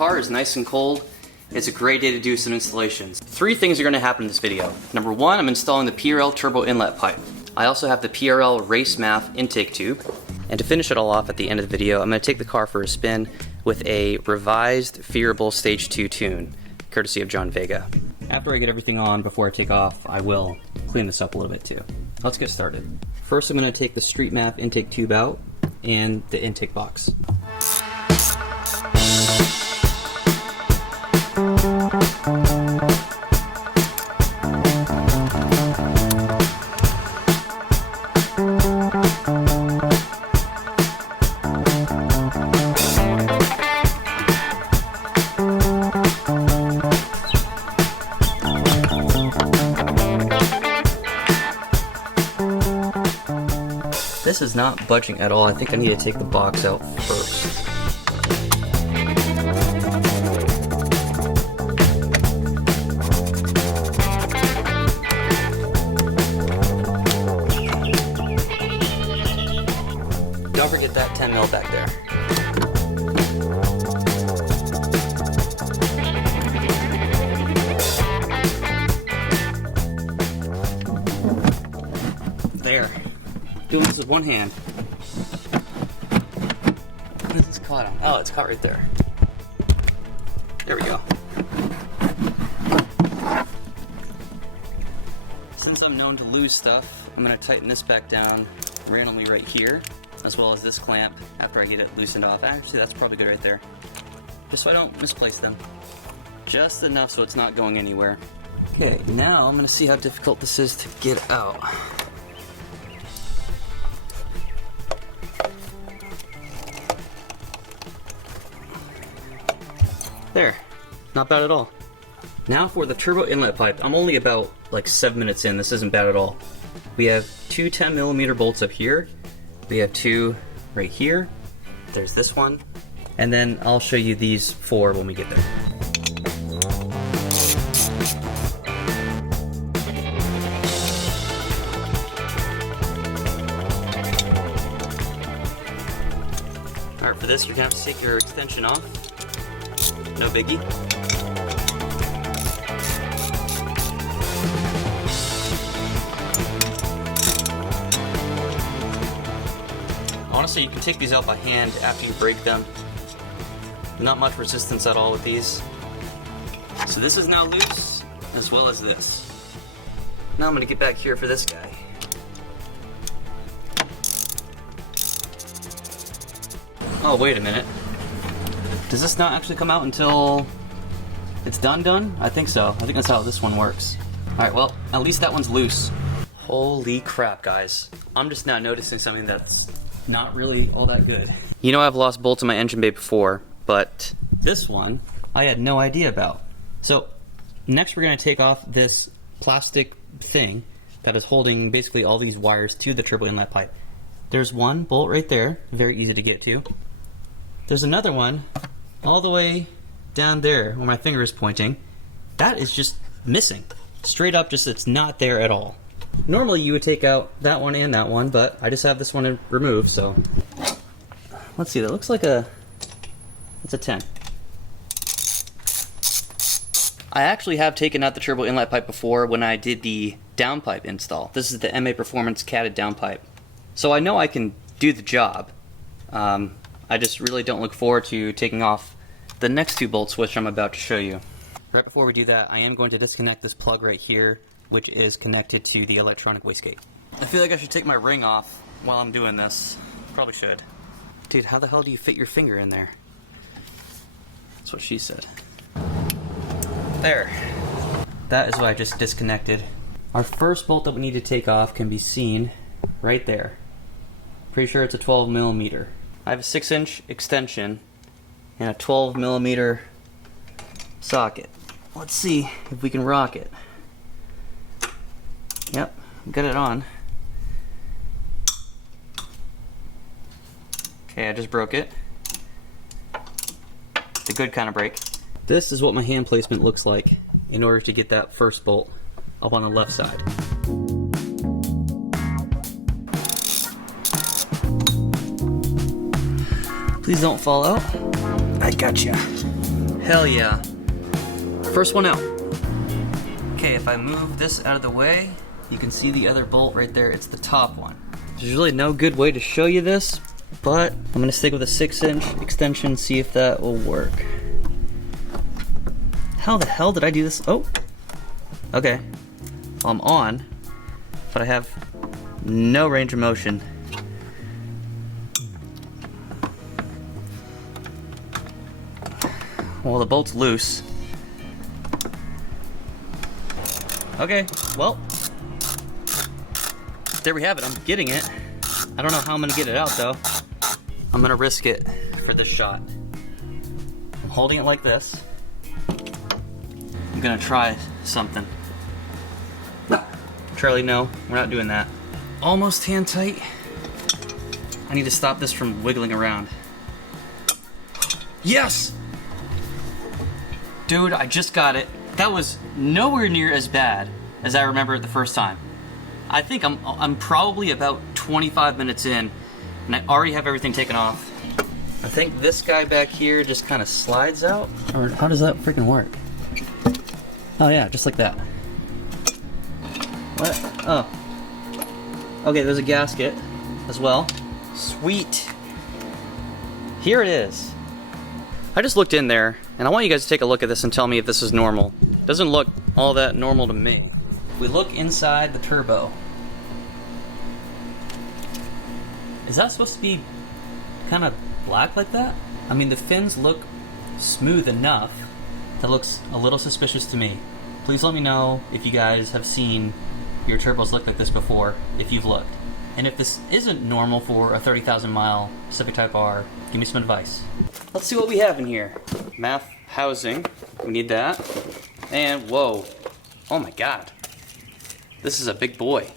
car is nice and cold, it's a great day to do some installations. 3 things are going to happen in this video. Number 1, I'm installing the PRL Turbo Inlet Pipe. I also have the PRL Race MAF intake tube. And to finish it all off at the end of the video, I'm going to take the car for a spin with a revised Phearable Stage 2 tune, courtesy of John Vega. After I get everything on, before I take off, I will clean this up a little bit too. Let's get started. First, I'm going to take the Street MAF intake tube out and the intake box. This is not budging at all. I think I need to take the box out first. Don't forget that 10 mil back there. There. Doing this with one hand. What is this caught on? Oh, it's caught right there. There we go. Since I'm known to lose stuff, I'm going to tighten this back down randomly right here, as well as this clamp after I get it loosened off. Actually, that's probably good right there. Just so I don't misplace them. Just enough so it's not going anywhere. Okay, now I'm going to see how difficult this is to get out. There, not bad at all. Now for the turbo inlet pipe. I'm only about like 7 minutes in. This isn't bad at all. We have 2 10mm bolts up here. We have 2 right here. There's this one. And then I'll show you these 4 when we get there. Alright, for this you're gonna have to take your extension off. No biggie. Honestly, you can take these out by hand after you break them. Not much resistance at all with these. So this is now loose, as well as this. Now I'm going to get back here for this guy. Oh, wait a minute. Does this not actually come out until it's done? I think so. I think that's how this one works. Alright, well, at least that one's loose. Holy crap, guys. I'm just now noticing something that's not really all that good. You know I've lost bolts in my engine bay before, but this one I had no idea about. So, next we're going to take off this plastic thing that is holding basically all these wires to the turbo inlet pipe. There's one bolt right there, very easy to get to. There's another one all the way down there where my finger is pointing. That is just missing. Straight up, just it's not there at all. Normally you would take out that one and that one, but I just have this one removed, so. Let's see, that looks like it's a 10. I actually have taken out the turbo inlet pipe before when I did the downpipe install. This is the MAPerformance catted downpipe. So I know I can do the job. I just really don't look forward to taking off the next 2 bolts, which I'm about to show you. Right before we do that, I am going to disconnect this plug right here, which is connected to the electronic wastegate. I feel like I should take my ring off while I'm doing this. Probably should. Dude, how the hell do you fit your finger in there? That's what she said. There. That is what I just disconnected. Our first bolt that we need to take off can be seen right there. Pretty sure it's a 12mm. I have a 6-inch extension and a 12mm socket. Let's see if we can rock it. Yep, got it on. Okay, I just broke it. The good kind of break. This is what my hand placement looks like in order to get that first bolt up on the left side. Please don't fall out. I gotcha. Hell yeah. First one out. Okay, if I move this out of the way, you can see the other bolt right there. It's the top one. There's really no good way to show you this, but I'm gonna stick with a 6-inch extension, see if that will work. How the hell did I do this? Oh, okay. Well, I'm on, but I have no range of motion. Well, the bolt's loose. Okay, well, there we have it. I'm getting it. I don't know how I'm gonna get it out though. I'm gonna risk it for this shot. I'm holding it like this. I'm gonna try something. Charlie, no, we're not doing that. Almost hand tight. I need to stop this from wiggling around. Yes! Dude, I just got it. That was nowhere near as bad as I remember it the first time. I think I'm probably about 25 minutes in, and I already have everything taken off. I think this guy back here just kind of slides out. Or how does that freaking work? Oh yeah, just like that. What? Oh. Okay, there's a gasket as well. Sweet. Here it is. I just looked in there, and I want you guys to take a look at this and tell me if this is normal. Doesn't look all that normal to me. We look inside the turbo. Is that supposed to be kind of black like that? I mean, the fins look smooth enough. That looks a little suspicious to me. Please let me know if you guys have seen your turbos look like this before, if you've looked. And if this isn't normal for a 30,000 mile Civic Type R, give me some advice. Let's see what we have in here. MAF housing, we need that. And whoa, oh my God. This is a big boy.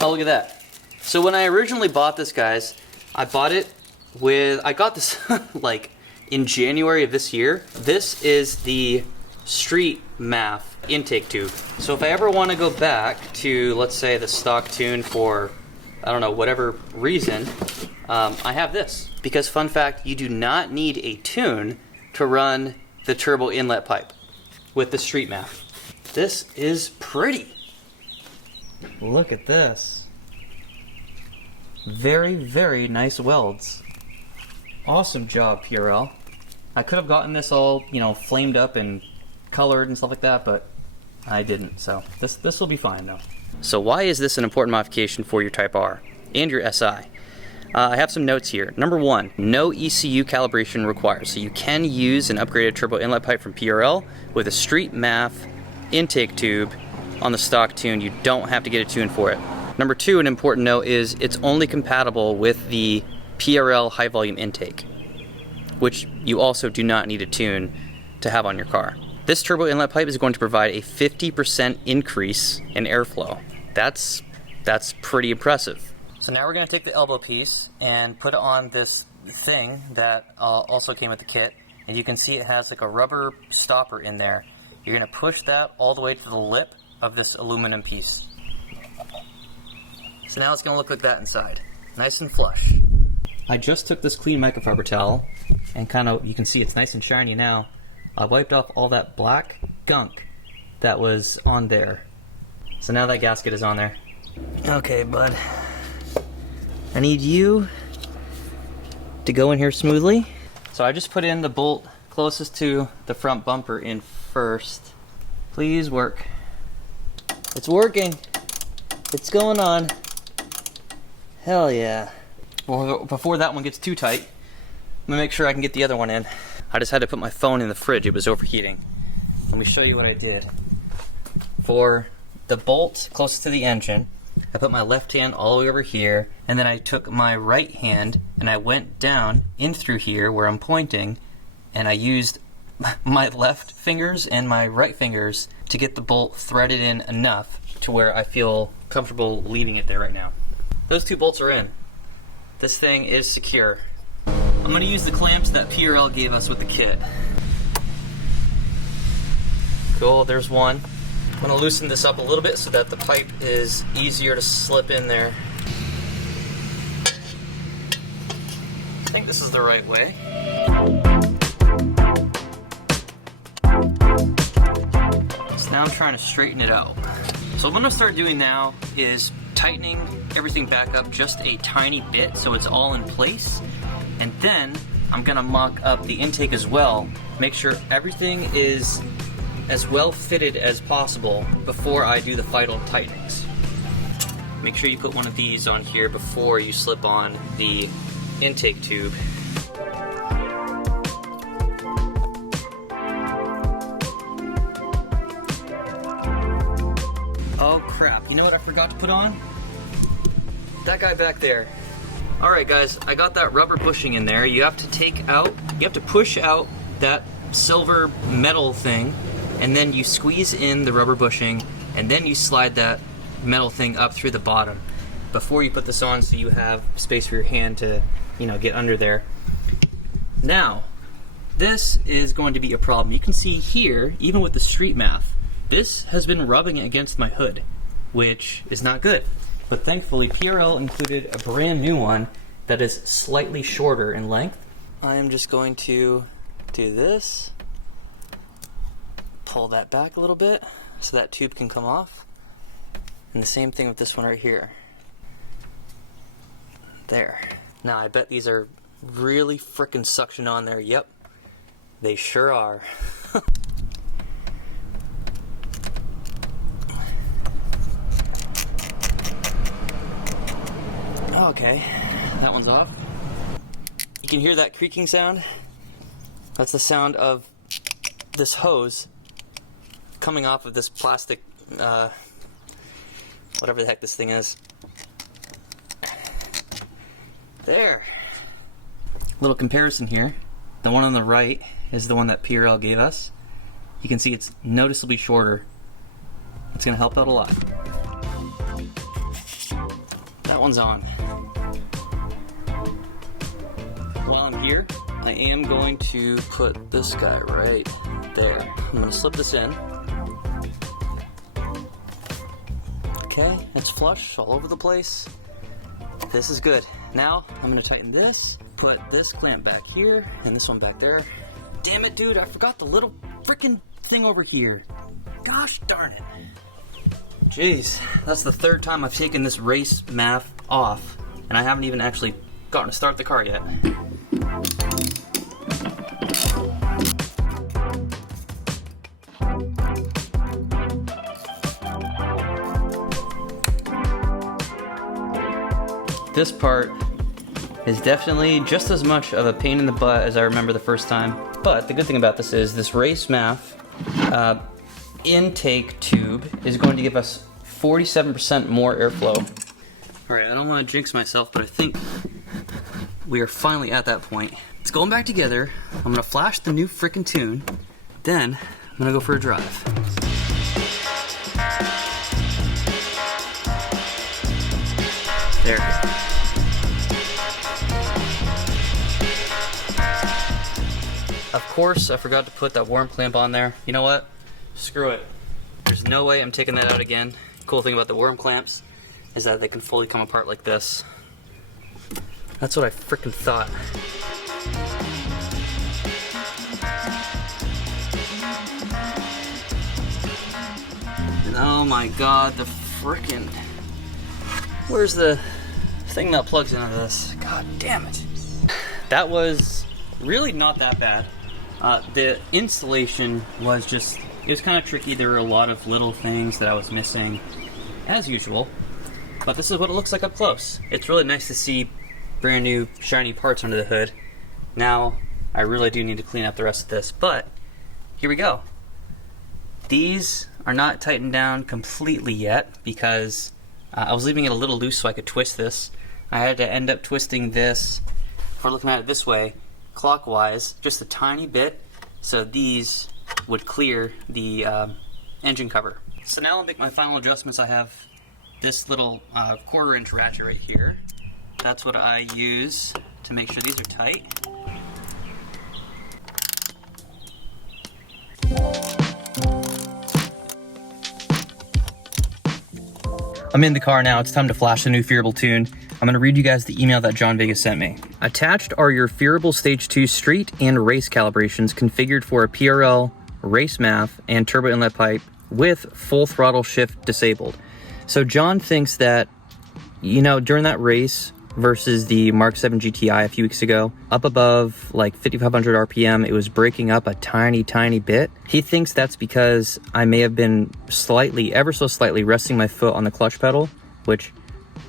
Oh, look at that. So when I originally bought this, guys, I got this like in January of this year. This is the street MAF intake tube. So if I ever want to go back to, let's say, the stock tune for, I don't know, whatever reason, I have this. Because fun fact, you do not need a tune to run the turbo inlet pipe with the street MAF. This is pretty. Look at this. Very, very nice welds. Awesome job, PRL. I could have gotten this all, you know, flamed up and colored and stuff like that, but I didn't, so this will be fine though. So why is this an important modification for your Type R and your SI? I have some notes here. Number one, no ECU calibration required. So you can use an upgraded turbo inlet pipe from PRL with a street MAF intake tube on the stock tune. You don't have to get a tune for it. Number two, an important note is it's only compatible with the PRL high volume intake, which you also do not need a tune to have on your car. This turbo inlet pipe is going to provide a 50% increase in airflow. That's pretty impressive. So now we're going to take the elbow piece and put it on this thing that also came with the kit. And you can see it has like a rubber stopper in there. You're going to push that all the way to the lip of this aluminum piece. So now it's going to look like that inside. Nice and flush. I just took this clean microfiber towel and kind of, you can see it's nice and shiny now. I wiped off all that black gunk that was on there. So now that gasket is on there. Okay, bud. I need you to go in here smoothly. So I just put in the bolt closest to the front bumper in first. Please work. It's working. It's going on. Hell yeah. Well, before that one gets too tight, I'm gonna make sure I can get the other one in. I just had to put my phone in the fridge. It was overheating. Let me show you what I did. For the bolt closest to the engine, I put my left hand all the way over here, and then I took my right hand and I went down in through here where I'm pointing, and I used my left fingers and my right fingers to get the bolt threaded in enough to where I feel comfortable leaving it there right now. Those two bolts are in. This thing is secure. I'm going to use the clamps that PRL gave us with the kit. Cool, there's one. I'm going to loosen this up a little bit so that the pipe is easier to slip in there. I think this is the right way. Now I'm trying to straighten it out. So what I'm gonna start doing now is tightening everything back up just a tiny bit so it's all in place. And then I'm gonna mock up the intake as well. Make sure everything is as well fitted as possible before I do the final tightenings. Make sure you put one of these on here before you slip on the intake tube. Oh crap, you know what I forgot to put on? That guy back there. Alright guys, I got that rubber bushing in there. You have to push out that silver metal thing, and then you squeeze in the rubber bushing, and then you slide that metal thing up through the bottom before you put this on, so you have space for your hand to, you know, get under there. Now, this is going to be a problem. You can see here, even with the street MAF, this has been rubbing against my hood, which is not good. But thankfully, PRL included a brand new one that is slightly shorter in length. I am just going to do this, pull that back a little bit so that tube can come off. And the same thing with this one right here. There. Now I bet these are really frickin' suction on there. Yep, they sure are. Okay, that one's off. You can hear that creaking sound? That's the sound of this hose coming off of this plastic, whatever the heck this thing is. There. Little comparison here. The one on the right is the one that PRL gave us. You can see it's noticeably shorter. It's gonna help out a lot. That one's on. While I'm here, I am going to put this guy right there. I'm gonna slip this in. Okay, it's flush all over the place. This is good. Now, I'm gonna tighten this, put this clamp back here, and this one back there. Damn it, dude, I forgot the little frickin' thing over here. Gosh darn it. Jeez, that's the third time I've taken this race MAF off, and I haven't even actually gotten to start the car yet. This part is definitely just as much of a pain in the butt as I remember the first time, but the good thing about this is this race MAF intake tube is going to give us 47% more airflow. Alright, I don't want to jinx myself, but I think we are finally at that point. It's going back together. I'm going to flash the new frickin' tune, then I'm going to go for a drive. There. Of course, I forgot to put that worm clamp on there. You know what? Screw it. There's no way I'm taking that out again. Cool thing about the worm clamps is that they can fully come apart like this. That's what I frickin' thought. Oh my god, the frickin'... Where's the thing that plugs into this? God damn it. That was really not that bad. The installation was just... It was kind of tricky. There were a lot of little things that I was missing, as usual. But this is what it looks like up close. It's really nice to see brand new shiny parts under the hood. Now, I really do need to clean up the rest of this, but here we go. These are not tightened down completely yet because I was leaving it a little loose so I could twist this. I had to end up twisting this, if we're looking at it this way, clockwise, just a tiny bit, so these would clear the engine cover. So now I'll make my final adjustments. I have this little 1/4 inch ratchet right here. That's what I use to make sure these are tight. I'm in the car now. It's time to flash the new Phearable tune. I'm going to read you guys the email that John Vegas sent me. Attached are your Phearable Stage 2 street and race calibrations configured for a PRL, race MAF, and turbo inlet pipe with full throttle shift disabled. So John thinks that, you know, during that race versus the Mark 7 GTI a few weeks ago, up above like 5,500 RPM, it was breaking up a tiny bit. He thinks that's because I may have been slightly, ever so slightly, resting my foot on the clutch pedal, which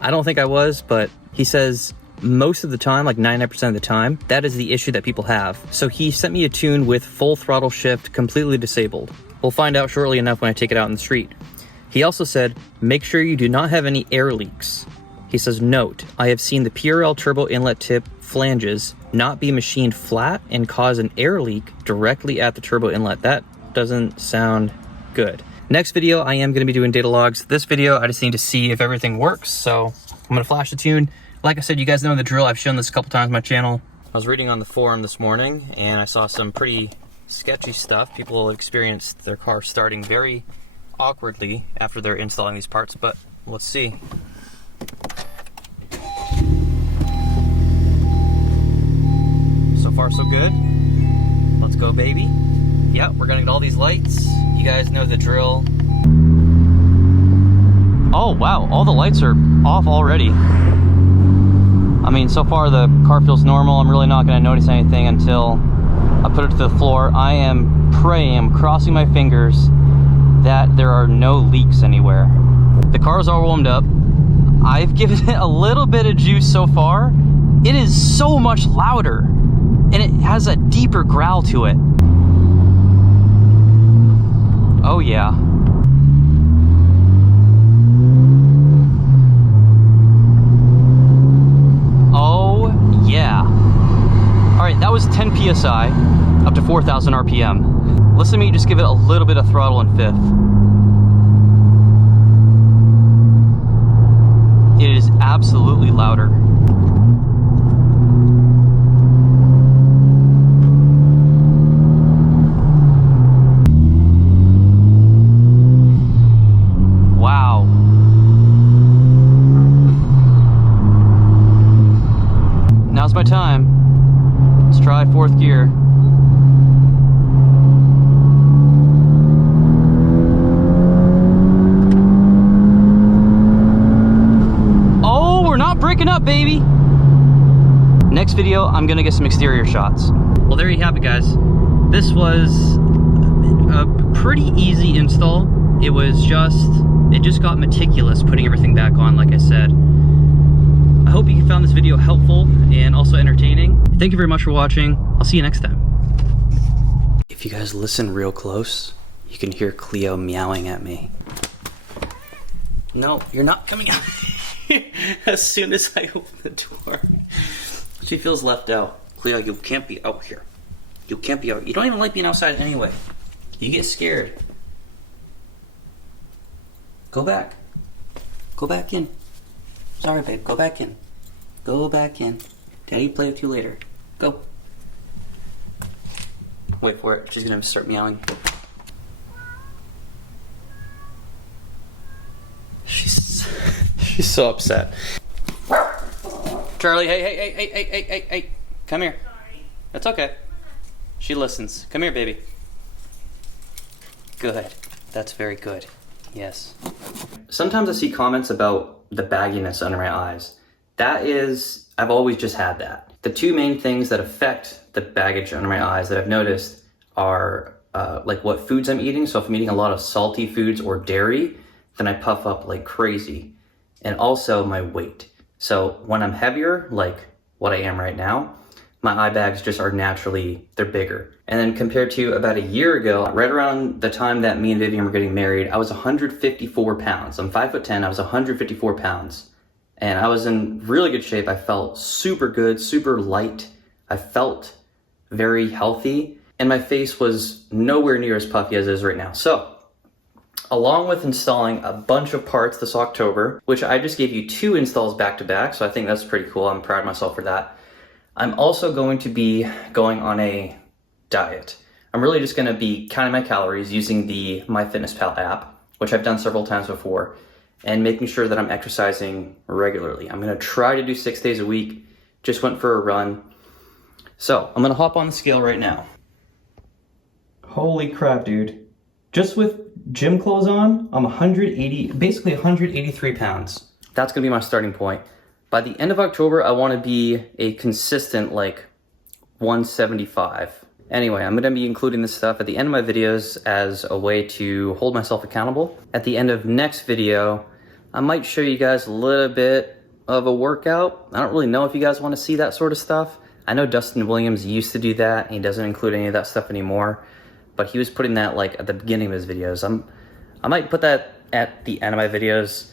I don't think I was, but he says most of the time, like 99% of the time, that is the issue that people have. So he sent me a tune with full throttle shift completely disabled. We'll find out shortly enough when I take it out in the street. He also said, make sure you do not have any air leaks. He says, note, I have seen the PRL turbo inlet tip flanges not be machined flat and cause an air leak directly at the turbo inlet. That doesn't sound good. Next video, I am going to be doing data logs. This video, I just need to see if everything works. So I'm going to flash the tune. Like I said, you guys know the drill. I've shown this a couple times on my channel. I was reading on the forum this morning and I saw some pretty sketchy stuff. People have experienced their car starting very awkwardly after they're installing these parts, but let's see. So far so good. Let's go, baby. Yep, we're gonna get all these lights. You guys know the drill. Oh wow, all the lights are off already. I mean, so far the car feels normal. I'm really not gonna notice anything until I put it to the floor. I am praying, I'm crossing my fingers that there are no leaks anywhere. The car is all warmed up. I've given it a little bit of juice so far. It is so much louder and it has a deeper growl to it. Oh yeah. Oh yeah. All right, that was 10 PSI, up to 4,000 RPM. Listen to me just give it a little bit of throttle in fifth. It is absolutely louder. Wow. Now's my time. Let's try fourth gear. Oh, we're not breaking up, baby. Next video, I'm gonna get some exterior shots. Well, there you have it, guys. This was a pretty easy install. It just got meticulous putting everything back on, like I said. I hope you found this video helpful and also entertaining. Thank you very much for watching. I'll see you next time. If you guys listen real close, you can hear Cleo meowing at me. No, you're not coming out. As soon as I open the door, she feels left out. Cleo, you can't be out here. You can't be out. You don't even like being outside anyway. You get scared. Go back. Go back in. Sorry, babe. Go back in. Go back in. Daddy, play with you later. Go. Wait for it. She's gonna start meowing. She's so upset. Charlie, hey. Come here. Sorry. That's okay. She listens. Come here, baby. Good. That's very good. Yes. Sometimes I see comments about the bagginess under my eyes. That is, I've always just had that. The two main things that affect the baggage under my eyes that I've noticed are like what foods I'm eating. So if I'm eating a lot of salty foods or dairy, then I puff up like crazy. And also my weight. So when I'm heavier, like what I am right now, my eye bags just are naturally, they're bigger. And then compared to about a year ago, right around the time that me and Vivian were getting married, I was 154 pounds. I'm 5'10", I was 154 pounds. And I was in really good shape. I felt super good, super light. I felt very healthy. And my face was nowhere near as puffy as it is right now. So, along with installing a bunch of parts this October, which I just gave you 2 installs back to back, so I think that's pretty cool. I'm proud of myself for that. I'm also going to be going on a diet. I'm really just gonna be counting my calories using the MyFitnessPal app, which I've done several times before, and making sure that I'm exercising regularly. I'm gonna try to do 6 days a week. Just went for a run. So I'm gonna hop on the scale right now. Holy crap, dude. Just with gym clothes on, I'm 180, basically 183 pounds. That's gonna be my starting point. By the end of October, I wanna be a consistent like 175. Anyway, I'm gonna be including this stuff at the end of my videos as a way to hold myself accountable. At the end of next video, I might show you guys a little bit of a workout. I don't really know if you guys wanna see that sort of stuff. I know Dustin Williams used to do that, and he doesn't include any of that stuff anymore, but he was putting that like at the beginning of his videos. I might put that at the end of my videos.